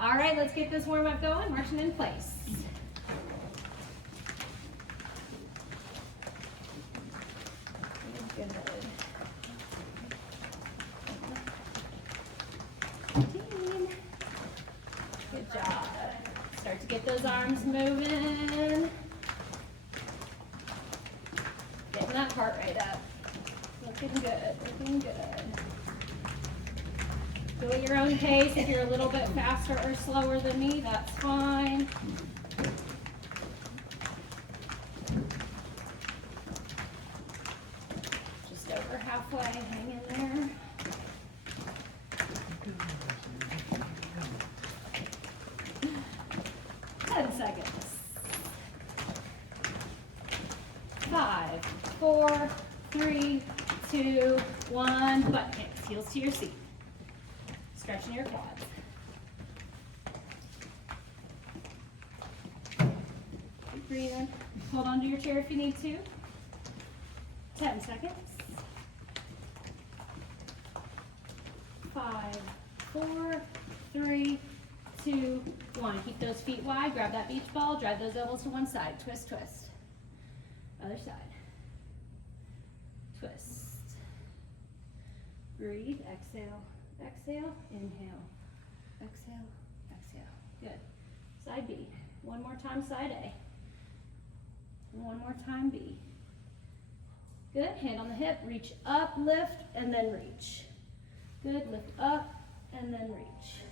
All right, let's get this warm up going, marching in place. Good. Good job. Start to get those arms moving. Getting that heart rate up. Looking good, looking good. Go at your own pace. If you're a little bit faster or slower than me, that's fine. Just over halfway, hang in there. Seconds. 5, 4, 3, 2, 1. Butt kicks, heels to your seat. Stretching your quads. Keep breathing. Hold on to your chair if you need to. 10 seconds. 5, 4, 3, 2, 1. Keep those feet wide. Grab that beach ball. Drive those elbows to one side. Twist, twist. Other side. Twist. Breathe. Exhale. Exhale. Inhale. Exhale. Exhale. Good. Side B. One more time, side A. One more time, B. Good. Hand on the hip. Reach up, lift, and then reach. Good. Lift up, and then reach.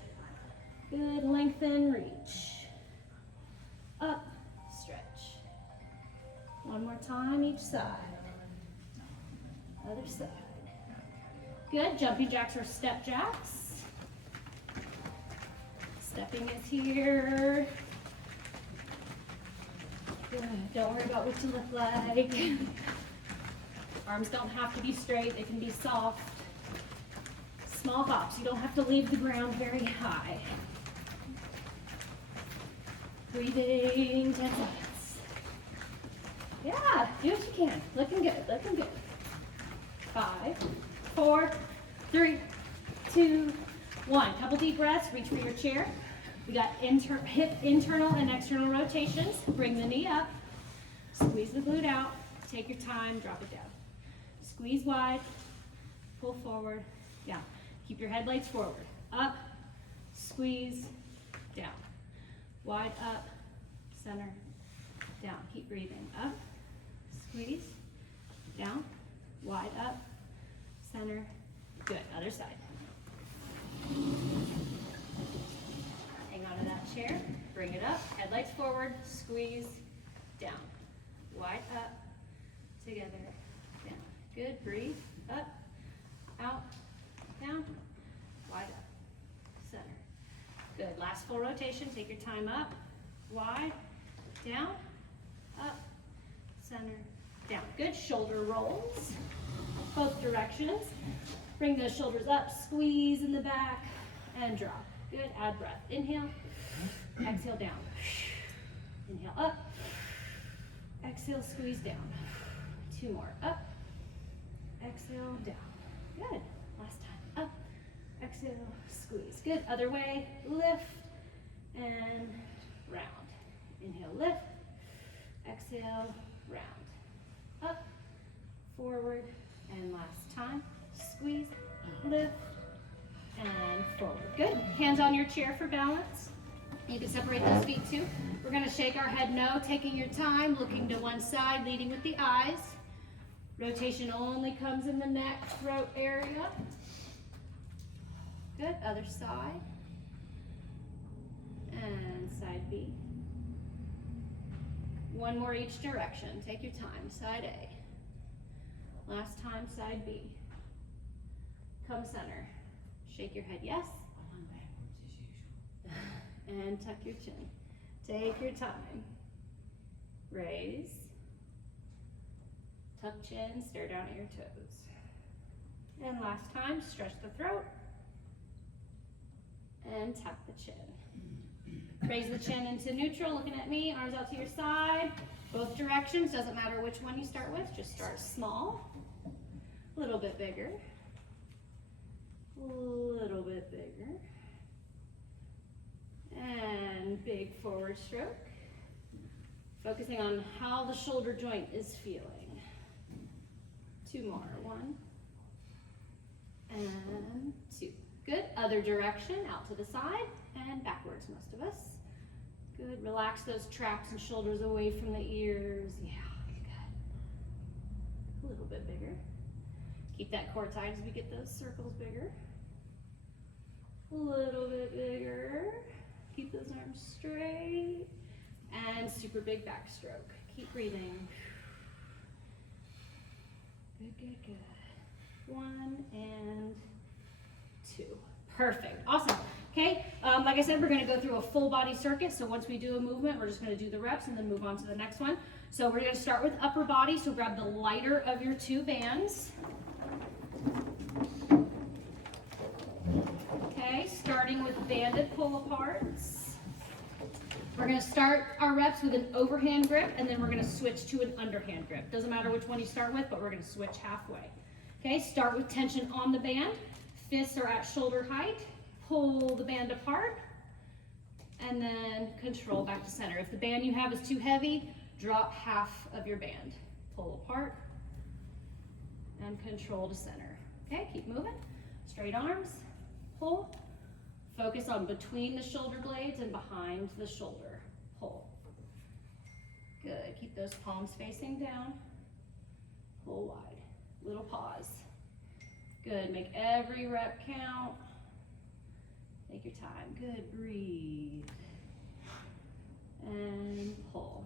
Good, lengthen, reach. Up, stretch. One more time, each side. Other side. Good, jumping jacks or step jacks. Stepping is here. Good, don't worry about what you look like. Arms don't have to be straight, they can be soft. Small hops, you don't have to leave the ground very high. Breathing, 10 seconds. Yeah, do what you can. Looking good, looking good. 5, 4, 3, 2, 1. Couple deep breaths, reach for your chair. We got hip internal and external rotations. Bring the knee up, squeeze the glute out, take your time, drop it down. Squeeze wide, pull forward, down. Keep your headlights forward. Up, squeeze, down. Wide up, center, down. Keep breathing. Up, squeeze, down, wide up, center. Good. Other side. Hang on to that chair. Bring it up. Headlights forward. Squeeze, down. Wide up, together, down. Good. Breathe. Up, out, down, wide up, center. Good, last full rotation, take your time up, wide, down, up, center, down. Good, shoulder rolls, both directions. Bring those shoulders up, squeeze in the back, and drop. Good, add breath. Inhale, exhale down. Inhale up, exhale, squeeze down. 2 more, up, exhale, down. Good. Last time. Up. Exhale. Squeeze. Good. Other way. Lift and round. Inhale. Lift. Exhale. Round. Up. Forward. And last time. Squeeze. Lift and forward. Good. Hands on your chair for balance. You can separate those feet too. We're going to shake our head no, taking your time, looking to one side, leading with the eyes. Rotation only comes in the neck, throat area. Good, other side. And side B. One more each direction, take your time. Side A. Last time, side B. Come center. Shake your head, yes. And tuck your chin. Take your time. Raise. Tuck chin, stare down at your toes. And last time, stretch the throat. And tuck the chin. Raise the chin into neutral, looking at me, arms out to your side. Both directions, doesn't matter which one you start with, just start small. A little bit bigger. A little bit bigger. big forward stroke. Focusing on how the shoulder joint is feeling. 2 more. 1 and 2. Good. Other direction, out to the side and backwards, most of us. Good. Relax those traps and shoulders away from the ears. Yeah, good. A little bit bigger. Keep that core tight as we get those circles bigger. A little bit bigger. Keep those arms straight. And super big backstroke. Keep breathing. Good, good, good. 1 and 2. Perfect. Awesome. Okay, like I said, we're going to go through a full body circuit. So once we do a movement, we're just going to do the reps and then move on to the next one. So we're going to start with upper body. So grab the lighter of your 2 bands. Okay, starting with banded pull aparts. We're going to start our reps with an overhand grip, and then we're going to switch to an underhand grip. Doesn't matter which one you start with, but we're going to switch halfway. Okay, start with tension on the band. Fists are at shoulder height. Pull the band apart, and then control back to center. If the band you have is too heavy, drop half of your band. Pull apart, and control to center. Okay, keep moving. Straight arms, pull. Focus on between the shoulder blades and behind the shoulder. Pull. Good. Keep those palms facing down. Pull wide. Little pause. Good. Make every rep count. Take your time. Good. Breathe. And pull.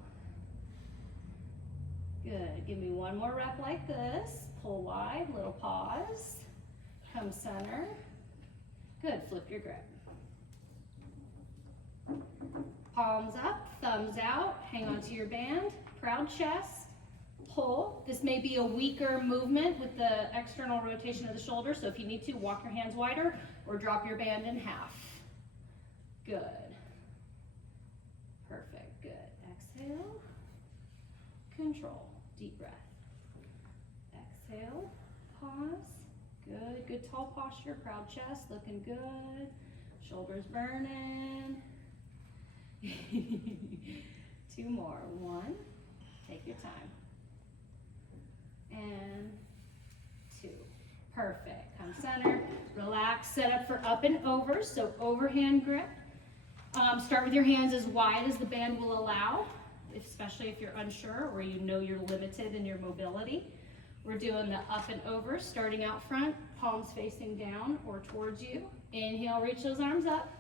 Good. Give me one more rep like this. Pull wide. Little pause. Come center. Good. Flip your grip. Palms up, thumbs out, hang on to your band, proud chest, pull. This may be a weaker movement with the external rotation of the shoulder, so if you need to, walk your hands wider or drop your band in half. Good. Perfect, good. Exhale, control, deep breath. Exhale, pause, good. Good tall posture, proud chest, looking good. Shoulders burning. 2 more. 1, take your time. And 2. Perfect. Come center, relax, set up for up and over. So overhand grip. Start with your hands as wide as the band will allow, especially if you're unsure or you know you're limited in your mobility. We're doing the up and over, starting out front, palms facing down or towards you. Inhale, reach those arms up.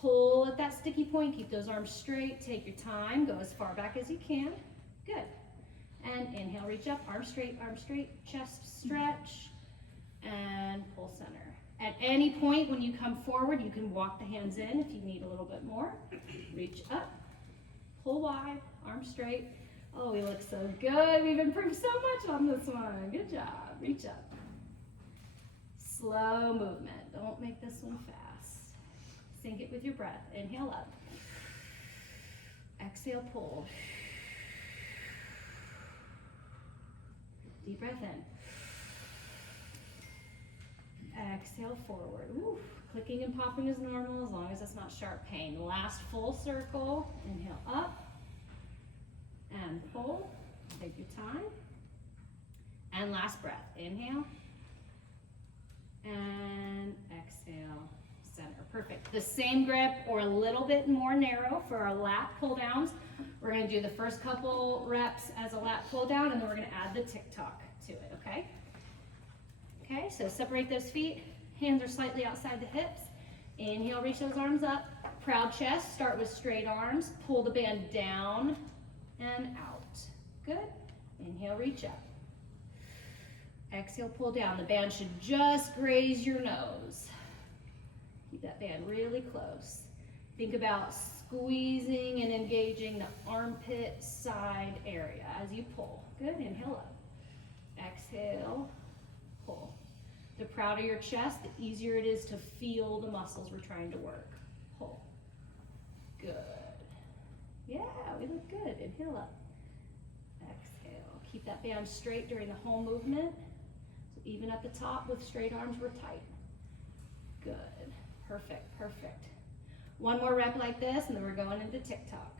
Pull at that sticky point, keep those arms straight, take your time, go as far back as you can. Good. And inhale, reach up, arms straight, chest stretch, and pull center. At any point when you come forward, you can walk the hands in if you need a little bit more. Reach up, pull wide, arms straight. Oh, we look so good. We've improved so much on this one. Good job. Reach up. Slow movement. Don't make this one fast. Sync it with your breath. Inhale up. Exhale, pull. Deep breath in. Exhale, forward. Ooh. Clicking and popping is normal as long as it's not sharp pain. Last full circle. Inhale up. And pull. Take your time. And last breath. Inhale. And exhale. Center. Perfect. The same grip or a little bit more narrow for our lat pull downs. We're going to do the first couple reps as a lat pull down, and then we're going to add the tick-tock to it, okay? Okay, so separate those feet. Hands are slightly outside the hips. Inhale, reach those arms up. Proud chest. Start with straight arms. Pull the band down and out. Good. Inhale, reach up. Exhale, pull down. The band should just graze your nose. Keep that band really close. Think about squeezing and engaging the armpit side area as you pull. Good, inhale up. Exhale, pull. The prouder your chest, the easier it is to feel the muscles we're trying to work. Pull. Good. Yeah, we look good. Inhale up. Exhale. Keep that band straight during the whole movement. So even at the top with straight arms, we're tight. Good. Perfect, perfect. One more rep like this, and then we're going into TikTok.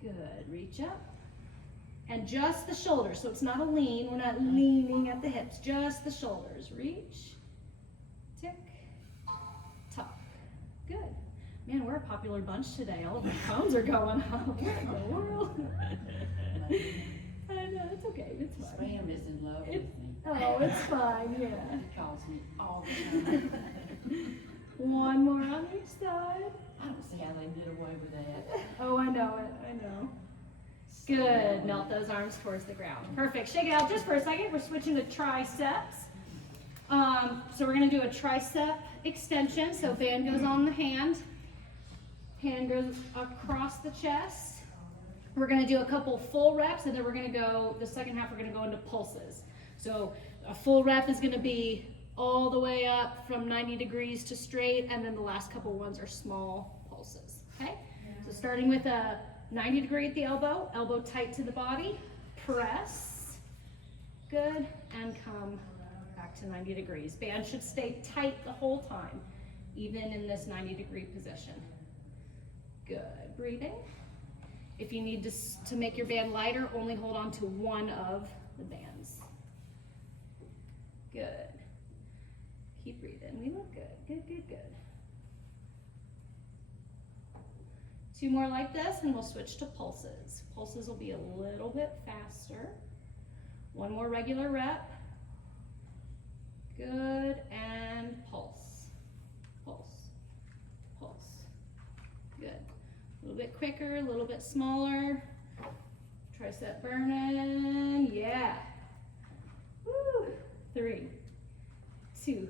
Good, reach up. And just the shoulders, so it's not a lean, we're not leaning at the hips, just the shoulders. Reach, tick, tock. Good. Man, we're a popular bunch today. All of the phones are going off. What in the world? I know, it's okay, it's fine. Spam is in love with me. Oh, it's fine, yeah. He calls me all the time. One more on each side. I don't see how they get away with that. Oh, I know it, I know. Good, melt those arms towards the ground. Perfect, shake it out just for a second. We're switching to triceps. So we're gonna do a tricep extension. So band goes on the hand goes across the chest. We're gonna do a couple full reps, and then we're gonna go, the second half we're gonna go into pulses. So a full rep is gonna be all the way up from 90 degrees to straight, and then the last couple ones are small pulses, okay? So starting with a 90 degree at the elbow, elbow tight to the body, press, good, and come back to 90 degrees. Band should stay tight the whole time, even in this 90 degree position. Good, breathing. If you need to make your band lighter, only hold on to one of the bands. Good. Keep breathing. We look good. Good, good, good. Two more like this, and we'll switch to pulses. Pulses will be a little bit faster. One more regular rep. Good, and pulse. Pulse. Pulse. Good. A little bit quicker, a little bit smaller. Tricep burning. Yeah. Woo. 3, 2,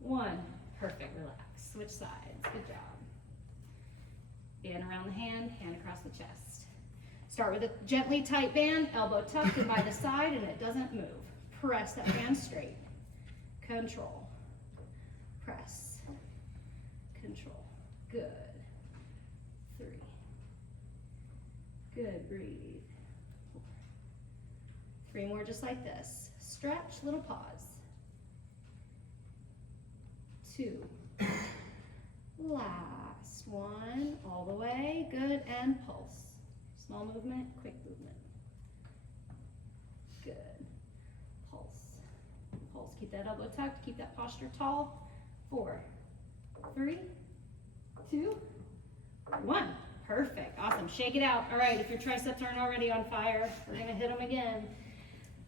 1. Perfect. Relax. Switch sides. Good job. Band around the hand across the chest. Start with a gently tight band, elbow tucked and by the side, and it doesn't move. Press that band straight. Control. Press. Control. Good. 3. Good. Breathe. 4. 3 more just like this. Stretch, little pause. 2. Last 1, all the way, good, and pulse. Small movement, quick movement. Good. Pulse. Pulse. Keep that elbow tucked, keep that posture tall. 4, 3, 2, 1. Perfect. Awesome. Shake it out. All right, if your triceps aren't already on fire, we're gonna hit them again.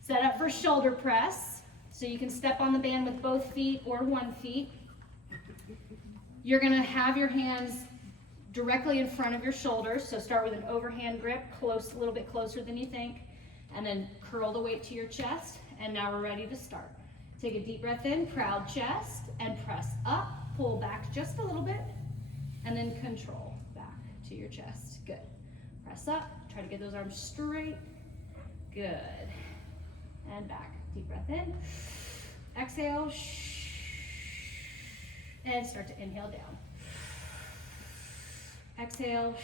Set up for shoulder press. So you can step on the band with both feet or one foot. You're gonna have your hands directly in front of your shoulders. So start with an overhand grip, close, a little bit closer than you think, and then curl the weight to your chest. And now we're ready to start. Take a deep breath in, proud chest, and press up, pull back just a little bit, and then control back to your chest. Good. Press up, try to get those arms straight. Good. And back. Deep breath in. Exhale. And start to inhale down. Exhale.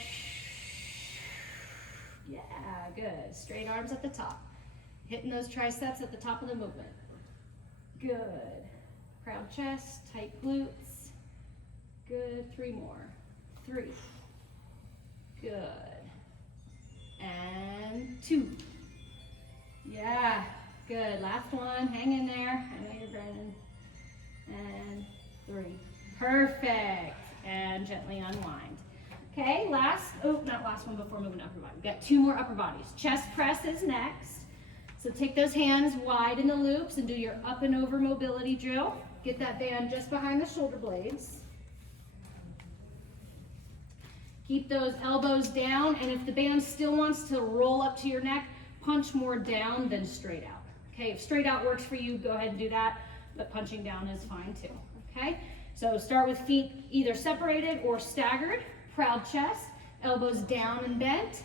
Yeah, good. Straight arms at the top. Hitting those triceps at the top of the movement. Good. Proud chest, tight glutes. Good. 3 more. 3. Good. And 2. Yeah, good. Last one. Hang in there. I know you're burning. And 3. Perfect. And gently unwind. Okay, not last one before moving to upper body. We've got 2 more upper bodies. Chest press is next. So take those hands wide in the loops and do your up and over mobility drill. Get that band just behind the shoulder blades. Keep those elbows down, and if the band still wants to roll up to your neck, punch more down than straight out. Okay, if straight out works for you, go ahead and do that, but punching down is fine too. Okay, so start with feet either separated or staggered. Proud chest, elbows down and bent,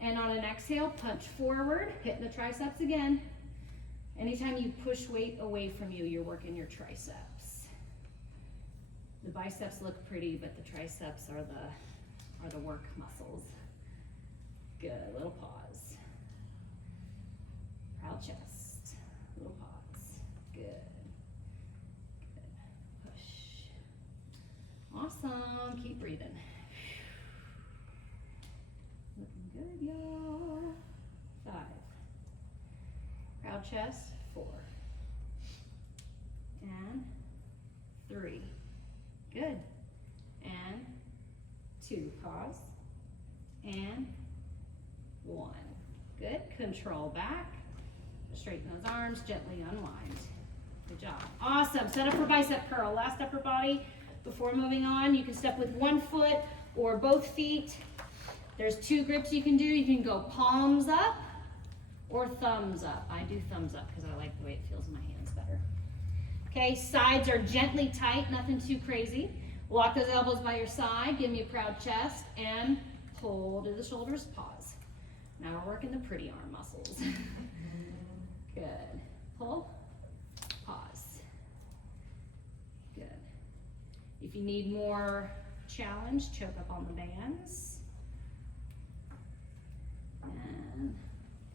and on an exhale, punch forward, hitting the triceps again. Anytime you push weight away from you, you're working your triceps. The biceps look pretty, but the triceps are the work muscles. Good, little pause. Proud chest, little pause. Good. Good. Push. down, keep breathing. Looking good, y'all. 5. Proud chest, 4. And 3. Good. And 2. Pause. And 1. Good. Control back. Straighten those arms, gently unwind. Good job. Awesome. Set up for bicep curl. Last upper body. Before moving on, you can step with one foot or both feet. There's 2 grips you can do. You can go palms up or thumbs up. I do thumbs up because I like the way it feels in my hands better. Okay, sides are gently tight, nothing too crazy. Walk those elbows by your side. Give me a proud chest and pull to the shoulders. Pause. Now we're working the pretty arm muscles. Good. Pull. Pause. Good. If you need more challenge, choke up on the bands. And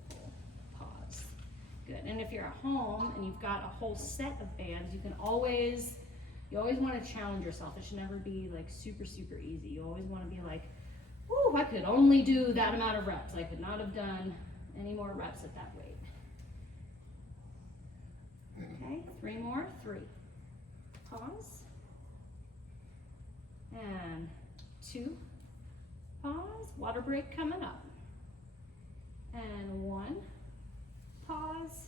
pull. Pause. Good. And if you're at home and you've got a whole set of bands, you always want to challenge yourself. It should never be like super, super easy. You always want to be like, ooh, I could only do that amount of reps. I could not have done any more reps at that weight. Okay, 3 more. 3. Pause. And 2. Pause. Water break coming up. And 1. Pause.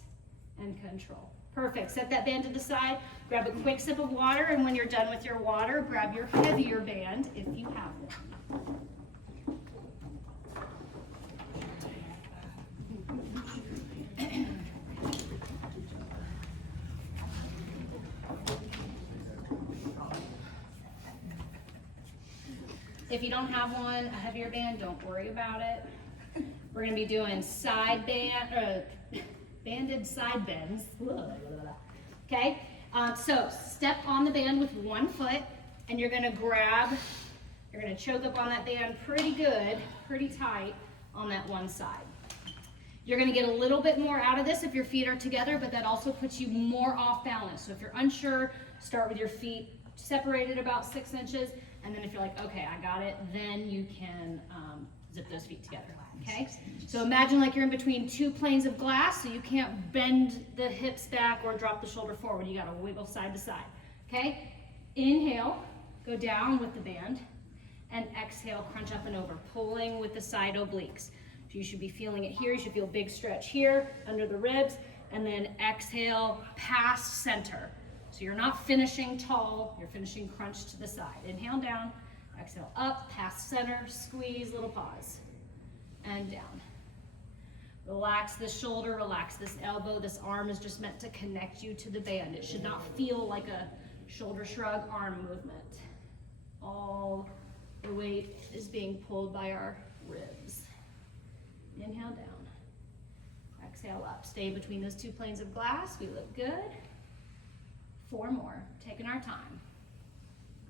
And control. Perfect. Set that band to the side. Grab a quick sip of water, and when you're done with your water, grab your heavier band if you have one. If you don't have one, a heavier band, don't worry about it. We're going to be doing banded side bends. Okay, so step on the band with one foot, and you're going to choke up on that band pretty good, pretty tight on that one side. You're going to get a little bit more out of this if your feet are together, but that also puts you more off balance. So if you're unsure, start with your feet separated about 6 inches, and then if you're like, okay, I got it, then you can zip those feet together, okay? So imagine like you're in between 2 planes of glass, so you can't bend the hips back or drop the shoulder forward. You gotta wiggle side to side, okay? Inhale, go down with the band, and exhale, crunch up and over, pulling with the side obliques. So you should be feeling it here. You should feel a big stretch here under the ribs, and then exhale past center. So you're not finishing tall, you're finishing crunch to the side. Inhale down, exhale up, past center, squeeze, little pause, and down. Relax this shoulder, relax this elbow. This arm is just meant to connect you to the band. It should not feel like a shoulder shrug arm movement. All the weight is being pulled by our ribs. Inhale down, exhale up. Stay between those 2 planes of glass. We look good. 4 more, taking our time.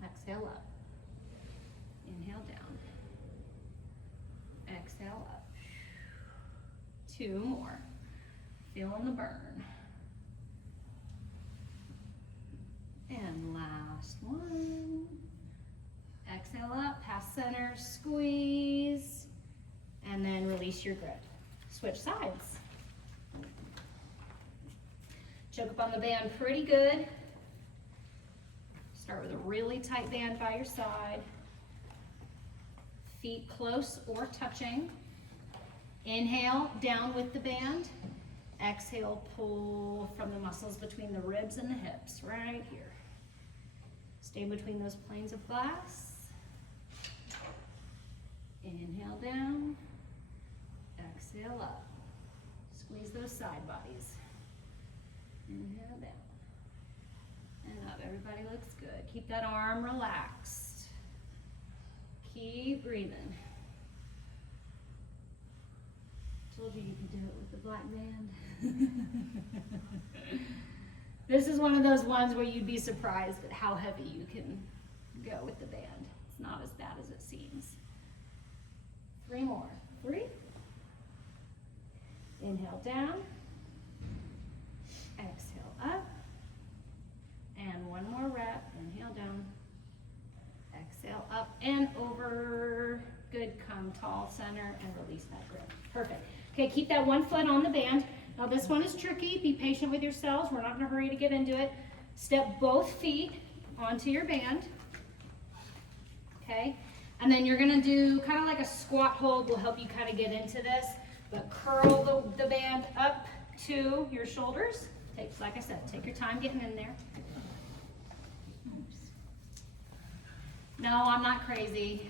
Exhale up. Inhale down. Exhale up. 2 more. Feeling the burn. And last one. Exhale up, past center, squeeze, and then release your grip. Switch sides. Choke up on the band pretty good. Start with a really tight band by your side. Feet close or touching. Inhale, down with the band. Exhale, pull from the muscles between the ribs and the hips, right here. Stay between those planes of glass. Inhale down. Exhale up. Squeeze those side bodies. Inhale down. And up. Everybody looks good. Keep that arm relaxed. Keep breathing. Told you you could do it with the black band. This is one of those ones where you'd be surprised at how heavy you can go with the band. It's not as bad as it seems. 3 more. 3. Inhale down. Exhale up. And 1 more rep. Inhale down. Exhale up. and over. Good, come tall, center, and release that grip. Perfect. Okay, keep that one foot on the band. Now this one is tricky. Be patient with yourselves. We're not in a hurry to get into it. Step both feet onto your band. Okay, and then you're gonna do kind of like a squat hold. Will help you kind of get into this, but curl the band up to your shoulders. Takes, like I said, take your time getting in there. No, I'm not crazy.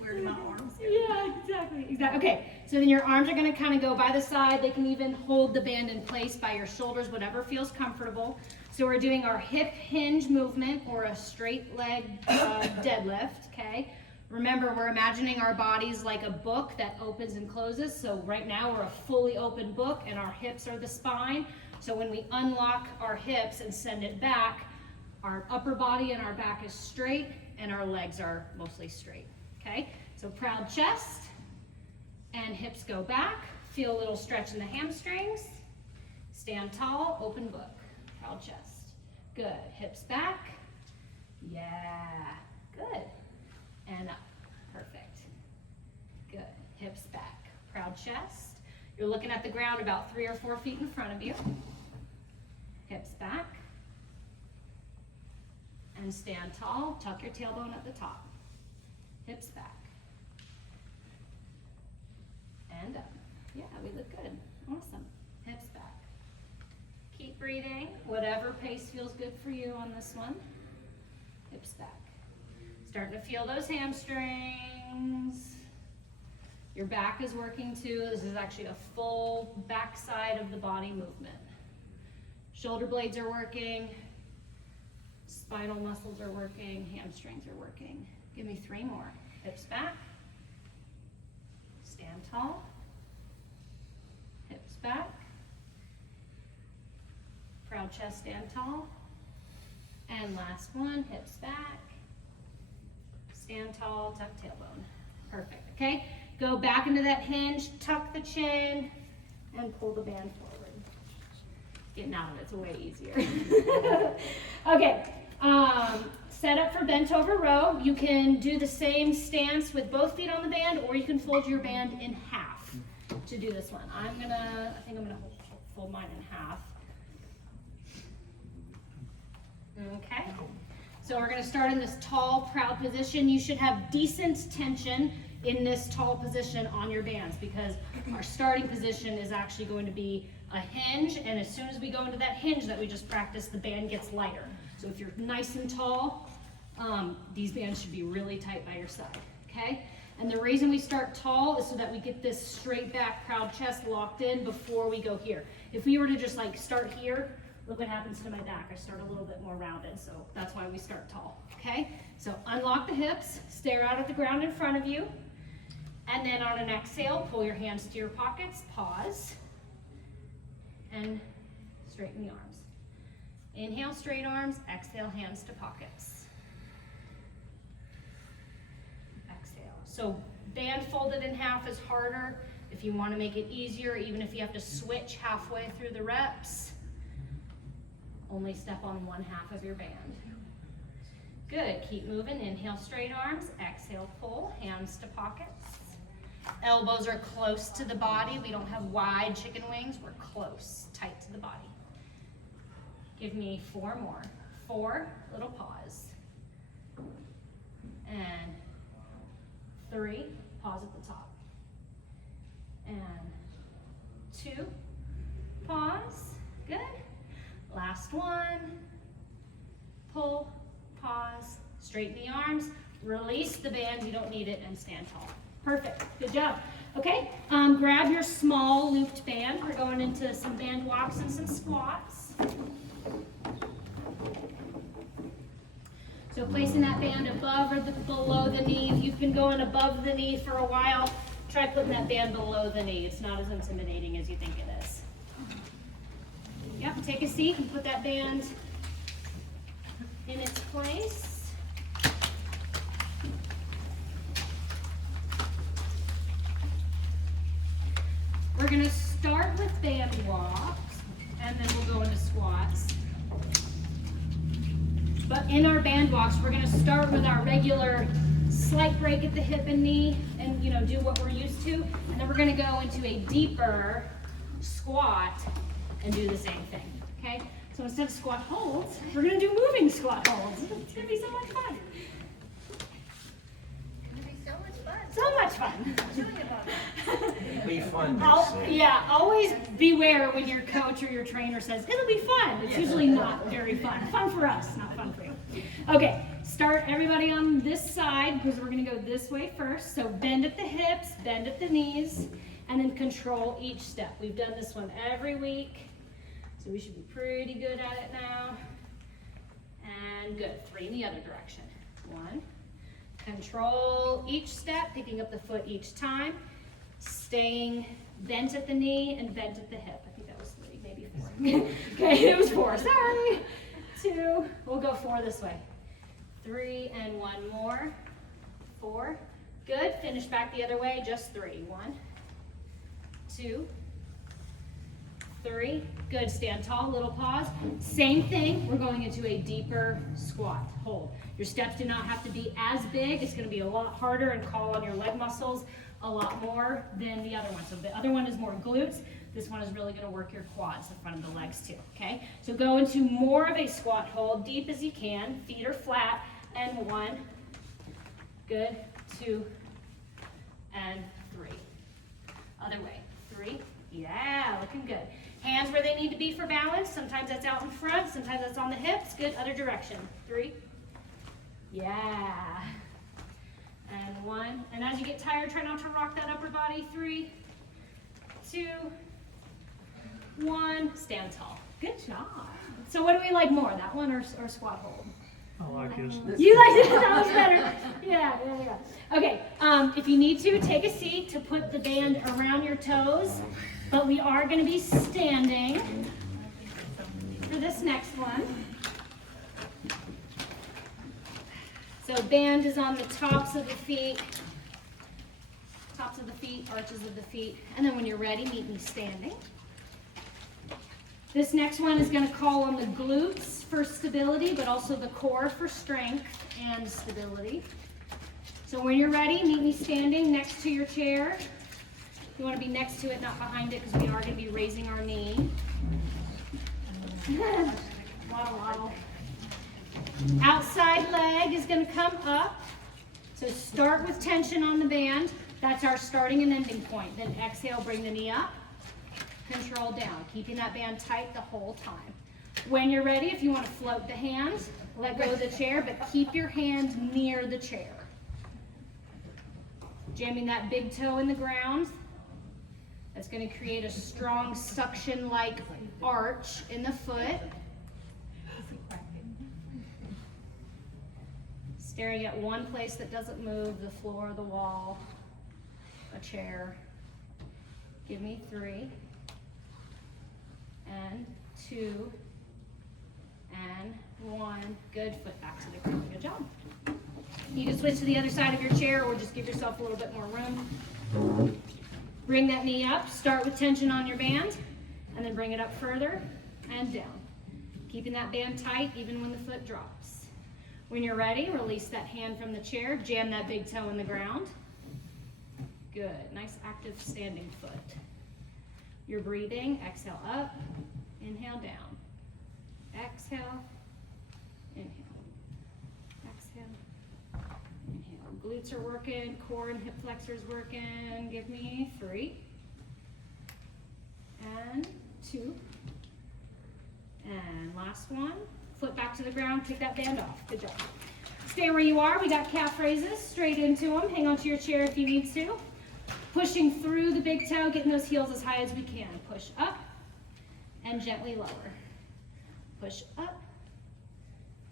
Where do my arms go? Yeah, exactly. Okay, so then your arms are gonna kind of go by the side. They can even hold the band in place by your shoulders, whatever feels comfortable. So we're doing our hip hinge movement or a straight leg deadlift, okay? Remember, we're imagining our bodies like a book that opens and closes. So right now we're a fully open book and our hips are the spine. So when we unlock our hips and send it back, our upper body and our back is straight and our legs are mostly straight, okay? So proud chest and hips go back. Feel a little stretch in the hamstrings. Stand tall, open book, proud chest. Good, hips back. Yeah, good. And up, perfect. Good, hips back, proud chest. You're looking at the ground about 3 or 4 feet in front of you. Hips back. And stand tall, tuck your tailbone at the top. Hips back. And up. Yeah, we look good. Awesome. Hips back. Keep breathing. Whatever pace feels good for you on this one. Hips back. Starting to feel those hamstrings. Your back is working too. This is actually a full back side of the body movement. Shoulder blades are working. Spinal muscles are working, hamstrings are working. Give me 3 more. Hips back. Stand tall. Hips back. Proud chest, stand tall. And last one, hips back. Stand tall, tuck tailbone. Perfect, okay? Go back into that hinge, tuck the chin, and pull the band forward. Getting out of it's way easier. Okay. Set up for bent over row. You can do the same stance with both feet on the band, or you can fold your band in half to do this one. I think I'm gonna fold mine in half. Okay. So we're gonna start in this tall, proud position. You should have decent tension in this tall position on your bands because our starting position is actually going to be a hinge, and as soon as we go into that hinge that we just practiced, the band gets lighter. So if you're nice and tall, these bands should be really tight by your side, okay? And the reason we start tall is so that we get this straight back, proud chest locked in before we go here. If we were to just like start here, look what happens to my back. I start a little bit more rounded, so that's why we start tall, okay? So unlock the hips, stare out at the ground in front of you, and then on an exhale, pull your hands to your pockets, pause, and straighten the arms. Inhale, straight arms, exhale, hands to pockets. Exhale. So band folded in half is harder. If you want to make it easier, even if you have to switch halfway through the reps, only step on one half of your band. Good, keep moving. Inhale, straight arms, exhale, pull, hands to pockets. Elbows are close to the body. We don't have wide chicken wings, we're close, tight to the body. Give me 4 more. 4, little pause. And 3, pause at the top. And 2, pause, good. Last one, pull, pause, straighten the arms, release the band, you don't need it, and stand tall. Perfect, good job. Okay, grab your small looped band. We're going into some band walks and some squats. So placing that band above or below the knee. If you've been going above the knee for a while, try putting that band below the knee. It's not as intimidating as you think it is. Yep, take a seat and put that band in its place. We're going to start with band walks, and then we'll go into squats. But in our band walks, we're gonna start with our regular slight break at the hip and knee and do what we're used to. And then we're gonna go into a deeper squat and do the same thing, okay? So instead of squat holds, we're gonna do moving squat holds. It's gonna be so much fun. So much fun. It'll be fun. Always beware when your coach or your trainer says, it'll be fun. It's usually not very fun. Fun for us, not fun for you. Okay, start everybody on this side because we're gonna go this way first. So bend at the hips, bend at the knees, and then control each step. We've done this one every week, so we should be pretty good at it now. And good, 3 in the other direction. 1. Control each step, picking up the foot each time, staying bent at the knee and bent at the hip. I think that was 3, maybe 4. Okay, it was 4, sorry. 2, we'll go 4 this way. 3 and 1 more. 4, good. Finish back the other way, just 3. 1, 2, 3, good. Stand tall, little pause. Same thing, we're going into a deeper squat, hold. Your steps do not have to be as big. It's gonna be a lot harder and call on your leg muscles a lot more than the other one. So the other one is more glutes. This one is really gonna work your quads, the front of the legs too, okay? So go into more of a squat hold, deep as you can. Feet are flat, and 1, good, 2, and 3. Other way, 3, yeah, looking good. Hands where they need to be for balance. Sometimes that's out in front, sometimes that's on the hips. Good, other direction. 3, yeah. And 1, and as you get tired, try not to rock that upper body. 3, 2, 1, stand tall. Good job. So what do we like more, that one or squat hold? I like this. You like it? That was better. Yeah. Okay, if you need to, take a seat to put the band around your toes, but we are gonna be standing for this next one. So band is on the tops of the feet, arches of the feet, and then when you're ready, meet me standing. This next one is going to call on the glutes for stability, but also the core for strength and stability. So when you're ready, meet me standing next to your chair. You want to be next to it, not behind it, because we are going to be raising our knee. Waddle, waddle. Outside leg is going to come up. So start with tension on the band. That's our starting and ending point. Then exhale, bring the knee up. Control down, keeping that band tight the whole time. When you're ready, if you want to float the hands, let go of the chair, but keep your hand near the chair. Jamming that big toe in the ground. That's going to create a strong suction-like arch in the foot. Staring at one place that doesn't move, the floor, the wall, a chair. Give me 3. And 2, and 1. Good, foot back to the ground. Good job. You can switch to the other side of your chair or just give yourself a little bit more room. Bring that knee up. Start with tension on your band, and then bring it up further and down. Keeping that band tight even when the foot drops. When you're ready, release that hand from the chair. Jam that big toe in the ground. Good. Nice active standing foot. You're breathing, exhale up, inhale down. Exhale, inhale. Exhale, inhale. Glutes are working, core and hip flexors working. Give me 3. And 2. And last one. Foot back to the ground, kick that band off. Good job. Stay where you are. We got calf raises, straight into them. Hang on to your chair if you need to. Pushing through the big toe, getting those heels as high as we can. Push up and gently lower. Push up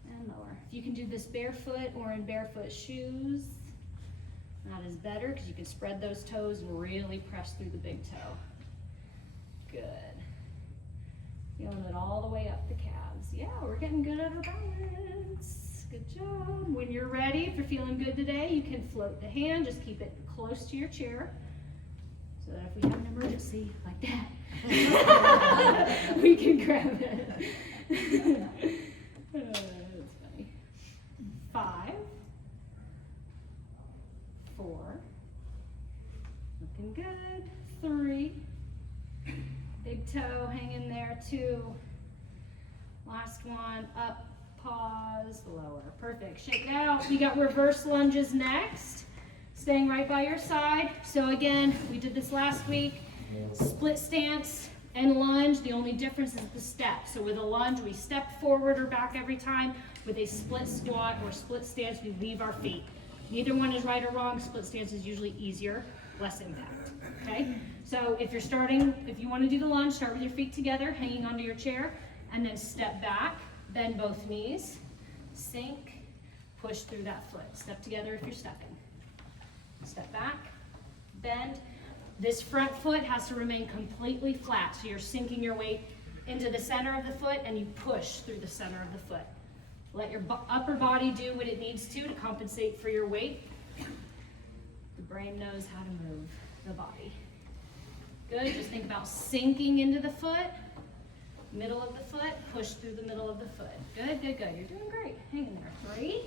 and lower. If you can do this barefoot or in barefoot shoes, that is better because you can spread those toes and really press through the big toe. Good. Feeling it all the way up the calves. Yeah, we're getting good at our balance. Good job. When you're ready, if you're feeling good today, you can float the hand. Just keep it close to your chair so that if we have an emergency like that, we can grab it. That's funny. good. 3. Big toe, hang in there, 2. Last one, up, pause, lower. Perfect, shake it out. We got reverse lunges next. Staying right by your side. So again, we did this last week. Split stance and lunge, the only difference is the step. So with a lunge, we step forward or back every time. With a split squat or split stance, we leave our feet. Neither one is right or wrong. Split stance is usually easier, less impact, okay? So if you want to do the lunge, start with your feet together, hanging onto your chair, and then step back, bend both knees, sink, push through that foot. Step together if you're stepping. Step back, bend. This front foot has to remain completely flat, so you're sinking your weight into the center of the foot and you push through the center of the foot. Let your upper body do what it needs to compensate for your weight. The brain knows how to move the body. Good, just think about sinking into the foot, middle of the foot, push through the middle of the foot. Good, good, good, you're doing great. Hang in there, 3.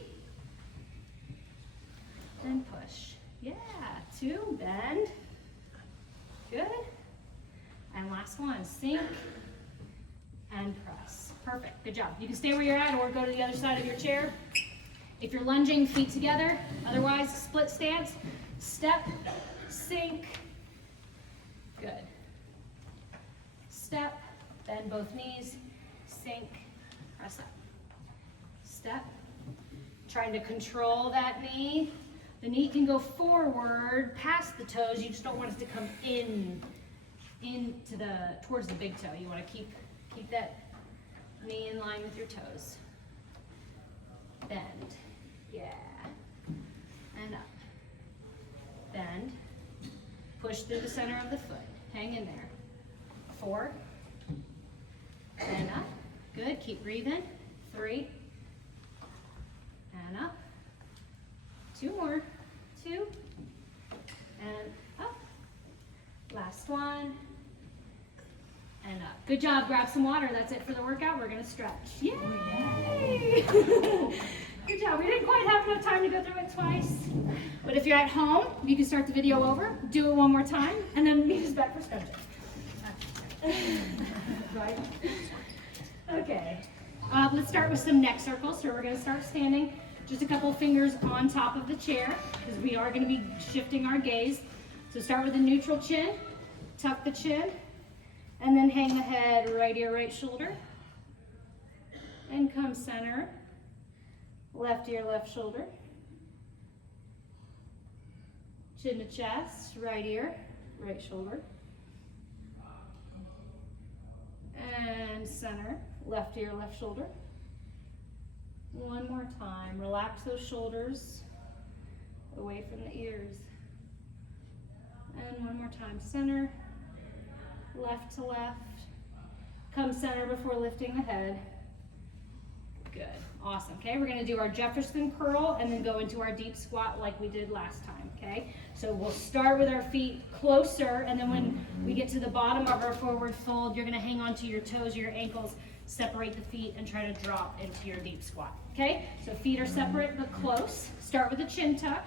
Then push. Yeah, 2, bend. Good. And last one, sink and press. Perfect, good job. You can stay where you're at or go to the other side of your chair. If you're lunging, feet together. Otherwise, split stance, step, sink. Good. Step, bend both knees, sink, press up. Step. Trying to control that knee. The knee can go forward past the toes. You just don't want it to come towards the big toe. You want to keep that knee in line with your toes. Bend. Yeah. And up. Bend. Push through the center of the foot. Hang in there. 4. And up. Good. Keep breathing. 3. And up. 2 more. 2. And up. Last one. And up. Good job. Grab some water. That's it for the workout. We're going to stretch. Yay! Good job. We didn't quite have enough time to go through it twice. But if you're at home, you can start the video over, do it one more time, and then meet us back for stretching. Right? Okay. Let's start with some neck circles. So we're going to start standing. Just a couple fingers on top of the chair because we are going to be shifting our gaze. So start with a neutral chin, tuck the chin, and then hang the head right ear, right shoulder. And come center, left ear, left shoulder. Chin to chest, right ear, right shoulder. And center, left ear, left shoulder. One more time. Relax those shoulders away from the ears. And one more time. Center, left to left. Come center before lifting the head. Good. Awesome. Okay, we're going to do our Jefferson curl and then go into our deep squat like we did last time. Okay, so we'll start with our feet closer, and then when we get to the bottom of our forward fold, you're going to hang on to your toes or your ankles, separate the feet, and try to drop into your deep squat. Okay, so feet are separate but close. Start with a chin tuck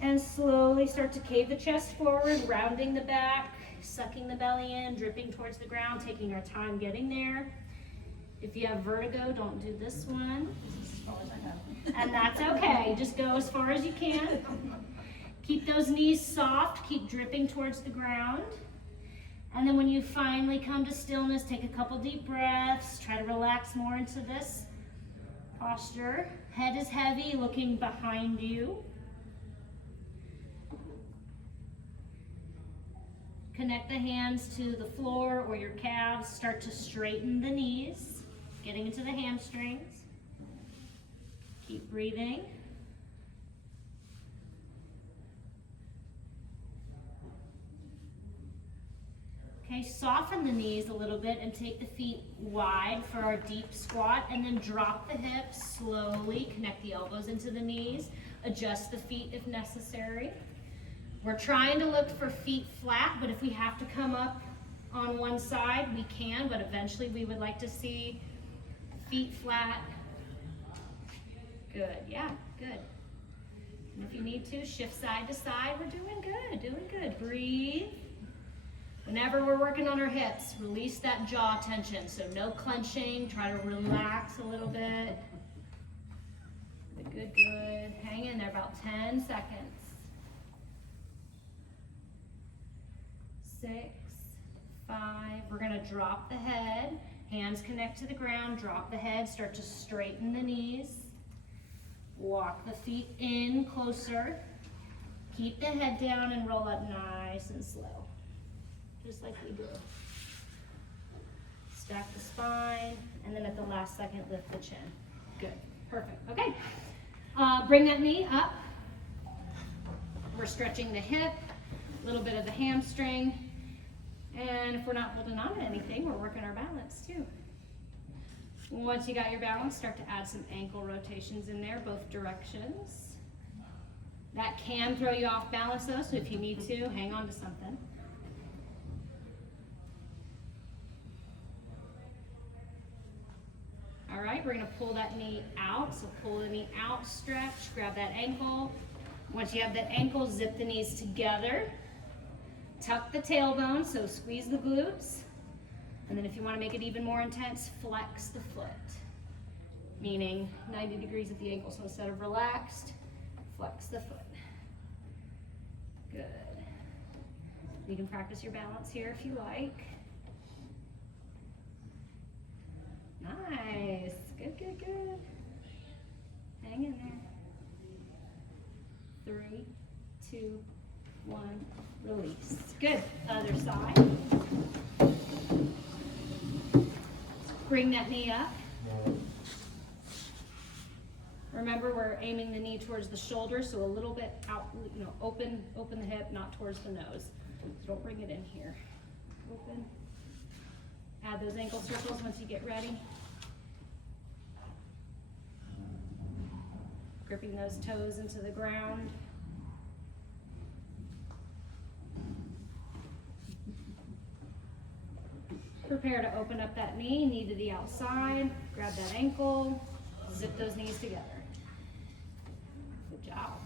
and slowly start to cave the chest forward, rounding the back, sucking the belly in, dripping towards the ground, taking our time getting there. If you have vertigo, don't do this one. As far as I know. And that's okay. Just go as far as you can. Keep those knees soft. Keep dripping towards the ground. And then when you finally come to stillness, take a couple deep breaths. Try to relax more into this posture. Head is heavy, looking behind you. Connect the hands to the floor or your calves. Start to straighten the knees, getting into the hamstrings. Keep breathing. Okay, soften the knees a little bit and take the feet wide for our deep squat, and then drop the hips slowly. Connect the elbows into the knees. Adjust the feet if necessary. We're trying to look for feet flat, but if we have to come up on one side, we can, but eventually we would like to see feet flat. Good, yeah, good. And if you need to, shift side to side. We're doing good, doing good. Breathe. Whenever we're working on our hips, release that jaw tension. So no clenching, try to relax a little bit. Good, good, good. Hang in there about 10 seconds. 6, 5. We're gonna drop the head. Hands connect to the ground, drop the head, start to straighten the knees. Walk the feet in closer. Keep the head down and roll up nice and slow. Just like we do. Stack the spine, and then at the last second, lift the chin. Good, perfect, okay. Bring that knee up. We're stretching the hip, a little bit of the hamstring, and if we're not holding on to anything, we're working our balance too. Once you got your balance, start to add some ankle rotations in there, both directions. That can throw you off balance though, so if you need to, hang on to something. All right, we're gonna pull that knee out. So pull the knee out, stretch, grab that ankle. Once you have that ankle, zip the knees together. Tuck the tailbone, so squeeze the glutes. And then if you wanna make it even more intense, flex the foot. Meaning 90 degrees at the ankle, so instead of relaxed, flex the foot. Good. You can practice your balance here if you like. Nice, good, good, good. Hang in there. 3, 2, 1, release. Good, other side. Bring that knee up. Remember, we're aiming the knee towards the shoulder, so a little bit out, open the hip, not towards the nose. So don't bring it in here. Open. Add those ankle circles once you get ready. Gripping those toes into the ground. Prepare to open up that knee to the outside. Grab that ankle, zip those knees together. Good job.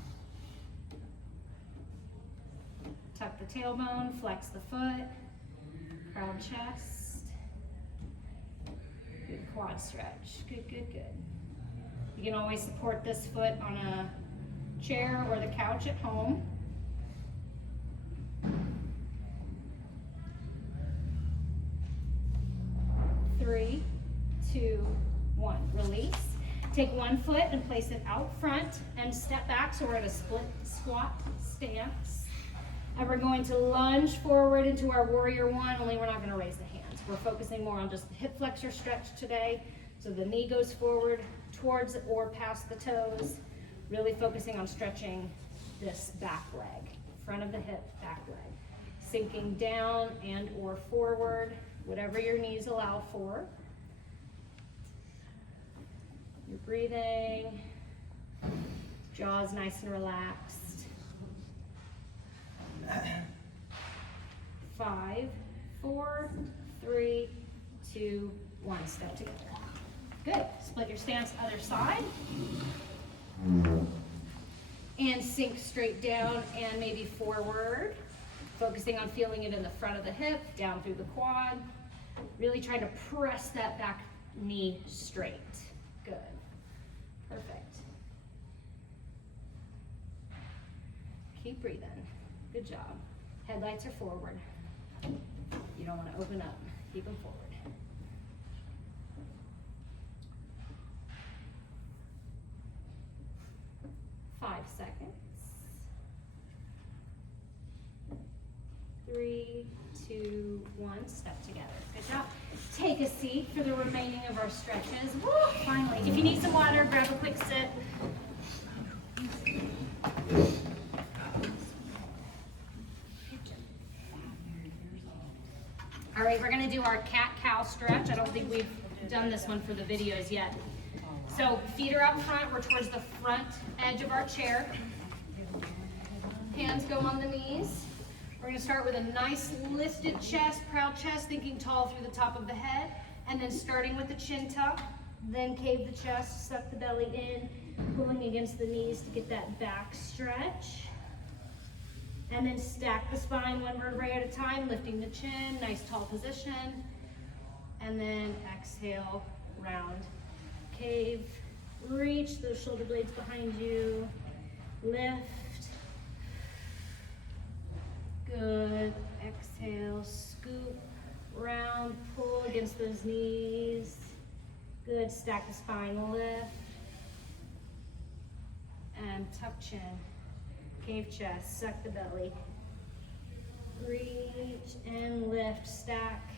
Tuck the tailbone, flex the foot, proud chest. Good quad stretch. Good, good, good. You can always support this foot on a chair or the couch at home. Three, 2, 1. Release. Take one foot and place it out front and step back, so we're at a split squat stance. And we're going to lunge forward into our warrior one, only we're not going to raise the hands. We're focusing more on just the hip flexor stretch today. So the knee goes forward towards or past the toes, really focusing on stretching this back leg, front of the hip, back leg. Sinking down and or forward, whatever your knees allow for. You're breathing, jaws nice and relaxed. 5, 4, 3, 2, 1. Step together. Good. Split your stance other side. And sink straight down and maybe forward. Focusing on feeling it in the front of the hip, down through the quad. Really trying to press that back knee straight. Good. Perfect. Keep breathing. Good job. Headlights are forward. You don't want to open up. Keep them forward. 5 seconds. 3, 2, 1. Step together. Good job. Take a seat for the remaining of our stretches. Woo, finally. If you need some water, grab a quick sip. All right, we're gonna do our cat-cow stretch. I don't think we've done this one for the videos yet. So feet are out front, we're towards the front edge of our chair. Hands go on the knees. We're gonna start with a nice lifted chest, proud chest, thinking tall through the top of the head, and then starting with the chin tuck, Then cave the chest, suck the belly in, pulling against the knees to get that back stretch. And then stack the spine one vertebrae at a time, lifting the chin, nice tall position. And then exhale, round, cave, reach those shoulder blades behind you, lift. Good, exhale, scoop, round, pull against those knees. Good, stack the spine, lift. And tuck chin, cave chest, suck the belly. Reach and lift, stack.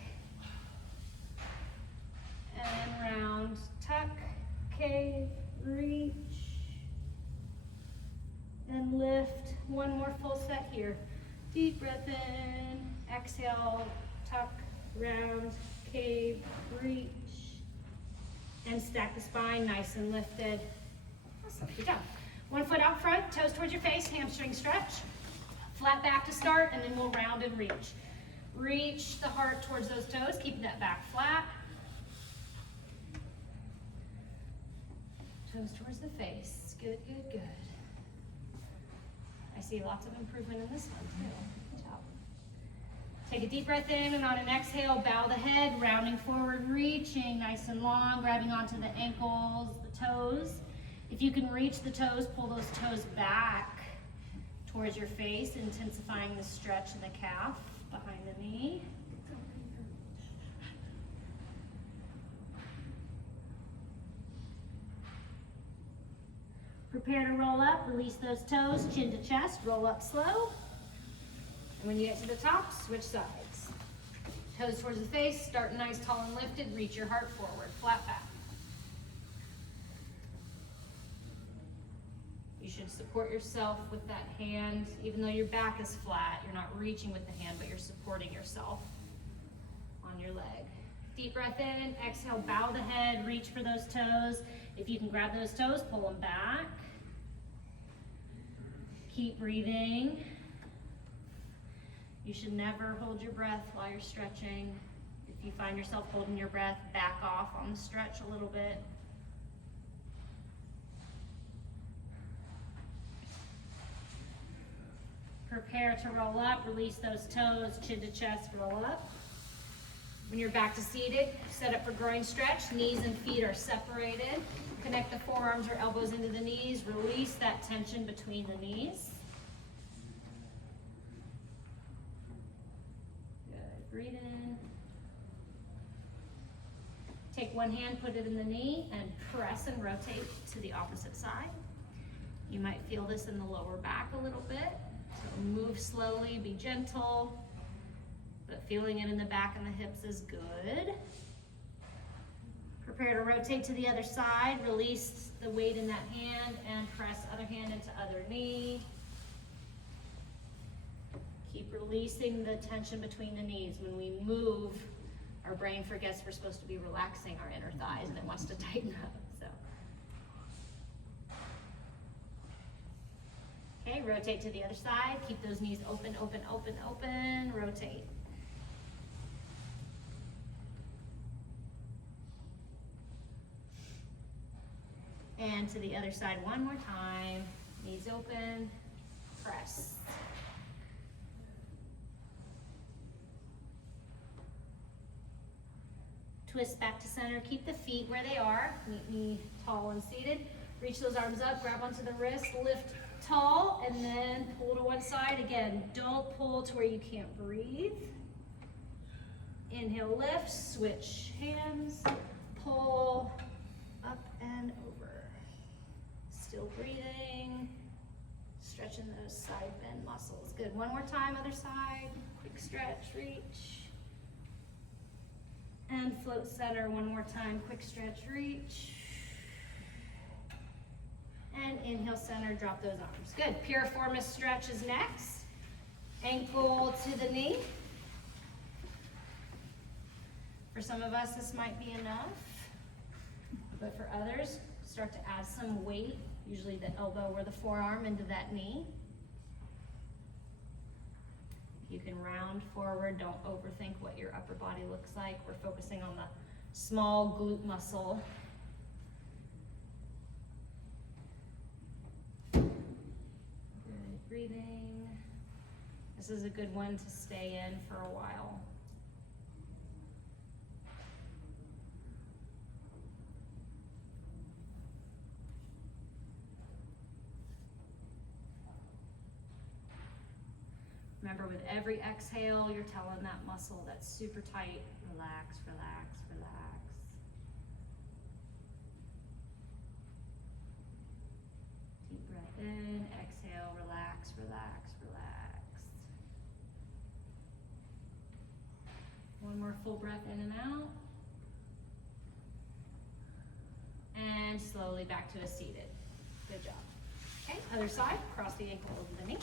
And round, tuck, cave, reach. And lift, one more full set here. Deep breath in, exhale, tuck, round, cave, reach. And stack the spine, nice and lifted. Awesome, good job. One foot out front, toes towards your face, hamstring stretch. Flat back to start, and then we'll round and reach. Reach the heart towards those toes, keeping that back flat. Toes towards the face, good, good, good. I see lots of improvement in this one too, good job. Take a deep breath in, and on an exhale, bow the head, rounding forward, reaching nice and long, grabbing onto the ankles, the toes. If you can reach the toes, pull those toes back towards your face, intensifying the stretch in the calf behind the knee. Prepare to roll up, release those toes, chin to chest, roll up slow. And when you get to the top, switch sides. Toes towards the face, start nice, tall and lifted, reach your heart forward, flat back. You should support yourself with that hand, even though your back is flat, you're not reaching with the hand, but you're supporting yourself on your leg. Deep breath in, exhale, bow the head, reach for those toes. If you can grab those toes, pull them back. Keep breathing. You should never hold your breath while you're stretching. If you find yourself holding your breath, back off on the stretch a little bit. Prepare to roll up, release those toes, chin to chest, roll up. When you're back to seated, set up for groin stretch, knees and feet are separated. Connect the forearms or elbows into the knees, release that tension between the knees. Good, breathe in. Take one hand, put it in the knee, and press and rotate to the opposite side. You might feel this in the lower back a little bit. So move slowly, be gentle, but feeling it in the back and the hips is good. Prepare to rotate to the other side, release the weight in that hand and press other hand into other knee. Keep releasing the tension between the knees. When we move, our brain forgets we're supposed to be relaxing our inner thighs and it wants to tighten up. Okay, rotate to the other side. Keep those knees open, open, open, open. Rotate. And to the other side one more time. Knees open, press. Twist back to center. Keep the feet where they are. Knee tall and seated. Reach those arms up, grab onto the wrist, lift tall, and then pull to one side. Again, don't pull to where you can't breathe. Inhale, lift, switch hands, pull, up and over. Still breathing, stretching those side bend muscles. Good, one more time, other side. Quick stretch, reach. And float center one more time, quick stretch, reach. And inhale, center, drop those arms. Good, piriformis stretch is next. Ankle to the knee. For some of us, this might be enough, but for others, start to add some weight, usually the elbow or the forearm into that knee. You can round forward, don't overthink what your upper body looks like. We're focusing on the small glute muscle breathing. This is a good one to stay in for a while. Remember, with every exhale, you're telling that muscle that's super tight, relax, relax, relax. Deep breath in, exhale, relax, relax, relax. One more full breath in and out. And slowly back to a seated. Good job. Okay, other side, cross the ankle over the knee.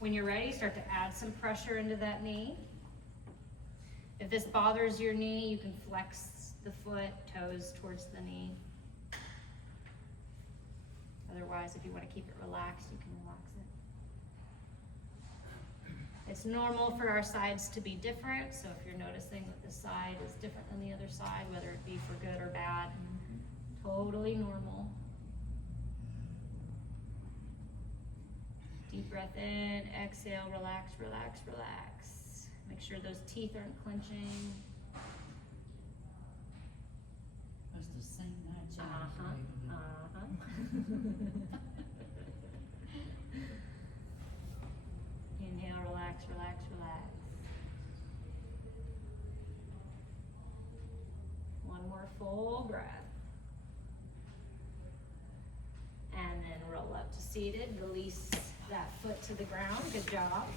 When you're ready, start to add some pressure into that knee. If this bothers your knee, you can flex the foot, toes towards the knee. Otherwise, if you want to keep it relaxed, you can relax it. It's normal for our sides to be different, so if you're noticing that this side is different than the other side, whether it be for good or bad, totally normal. Deep breath in, exhale, relax, relax, relax. Make sure those teeth aren't clenching. That's the same night job. Inhale, relax, relax, relax. One more full breath. And then roll up to seated, release that foot to the ground, good job.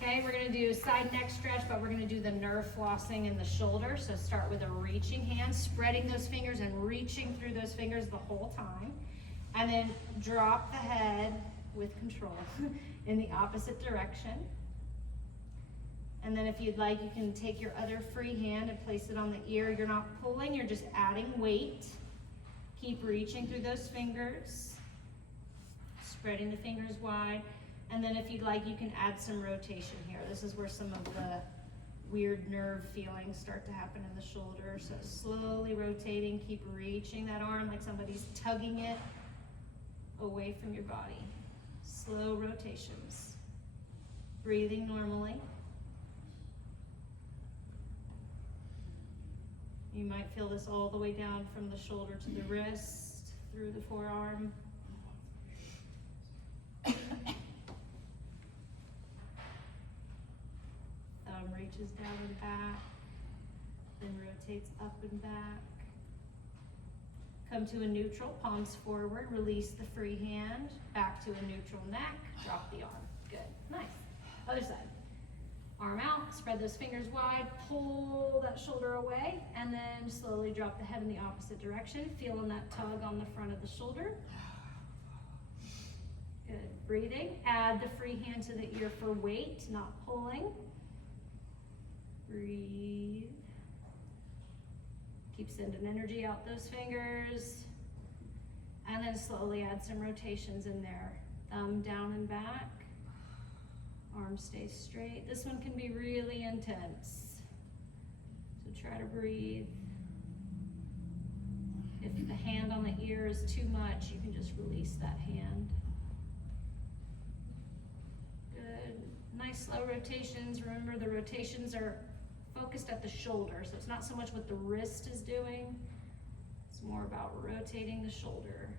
Okay, we're gonna do side neck stretch, but we're gonna do the nerve flossing in the shoulder. So start with a reaching hand, spreading those fingers and reaching through those fingers the whole time. And then drop the head with control in the opposite direction. And then if you'd like, you can take your other free hand and place it on the ear. You're not pulling, you're just adding weight. Keep reaching through those fingers. Spreading the fingers wide, and then if you'd like, you can add some rotation here. This is where some of the weird nerve feelings start to happen in the shoulder. So slowly rotating, keep reaching that arm like somebody's tugging it away from your body. Slow rotations. Breathing normally. You might feel this all the way down from the shoulder to the wrist, through the forearm. Thumb reaches down and back, then rotates up and back. Come to a neutral, palms forward, release the free hand, back to a neutral neck, drop the arm. Good, nice. Other side. Arm out, spread those fingers wide, pull that shoulder away, and then slowly drop the head in the opposite direction, feeling that tug on the front of the shoulder. Good, breathing. Add the free hand to the ear for weight, not pulling. Breathe. Keep sending energy out those fingers. And then slowly add some rotations in there. Thumb down and back. Arm stays straight. This one can be really intense. So try to breathe. If the hand on the ear is too much, you can just release that hand. Good. Nice slow rotations. Remember, the rotations are focused at the shoulder, so it's not so much what the wrist is doing. It's more about rotating the shoulder.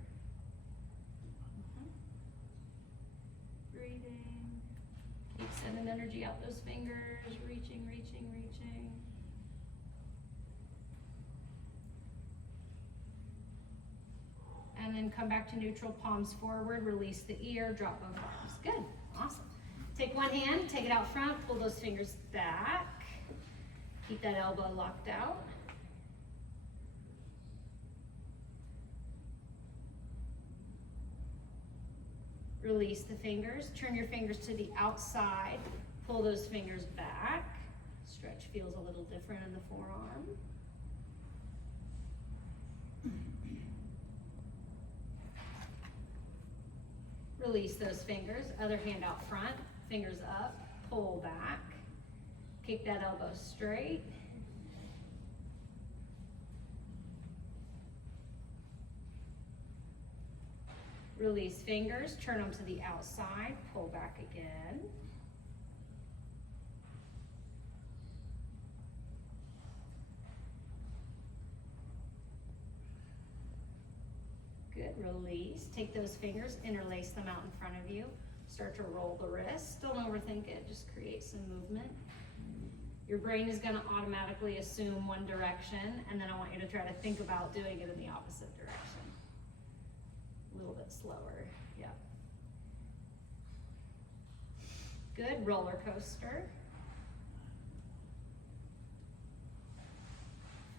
Breathing. Keep sending energy out those fingers, reaching, reaching, reaching. And then come back to neutral, palms forward, release the ear, drop both arms. Good, awesome. Take one hand, take it out front, pull those fingers back. Keep that elbow locked out. Release the fingers, turn your fingers to the outside, pull those fingers back. Stretch feels a little different in the forearm. Release those fingers, other hand out front, fingers up, pull back. Kick that elbow straight. Release fingers, turn them to the outside, pull back again. Good, release. Take those fingers, interlace them out in front of you. Start to roll the wrist. Don't overthink it, just create some movement. Your brain is gonna automatically assume one direction, and then I want you to try to think about doing it in the opposite direction. A little bit slower, yeah. Good, roller coaster.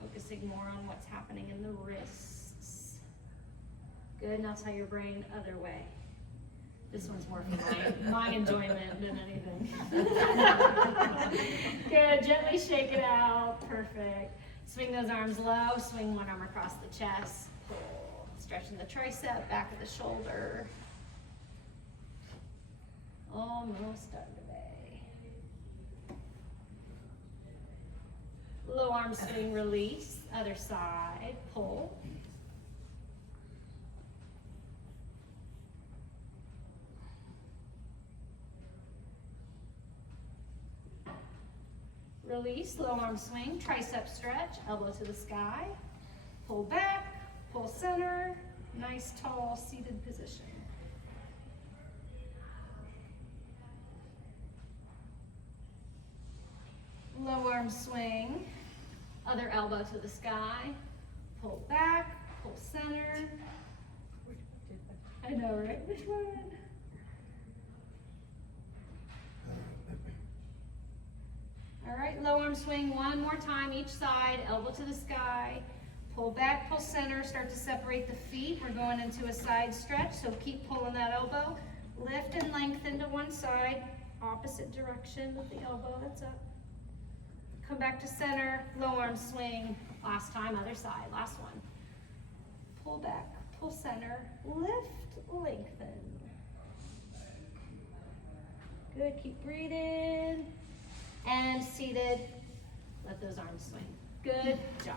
Focusing more on what's happening in the wrists. Good, now tell your brain other way. This one's more for my enjoyment than anything. Good, gently shake it out, perfect. Swing those arms low, swing one arm across the chest, pull. Stretching the tricep, back of the shoulder. Almost done today. Low arm swing, release, other side, pull. Release, low arm swing, tricep stretch, elbow to the sky. Pull back, pull center, nice tall seated position. Low arm swing, other elbow to the sky. Pull back, pull center. I know, right? Which one? All right, low arm swing one more time each side, elbow to the sky. Pull back, pull center, start to separate the feet. We're going into a side stretch, so keep pulling that elbow. Lift and lengthen to one side, opposite direction with the elbow, that's up. Come back to center, low arm swing. Last time, other side, last one. Pull back, pull center, lift, lengthen. Good, keep breathing. And seated, let those arms swing. Good job.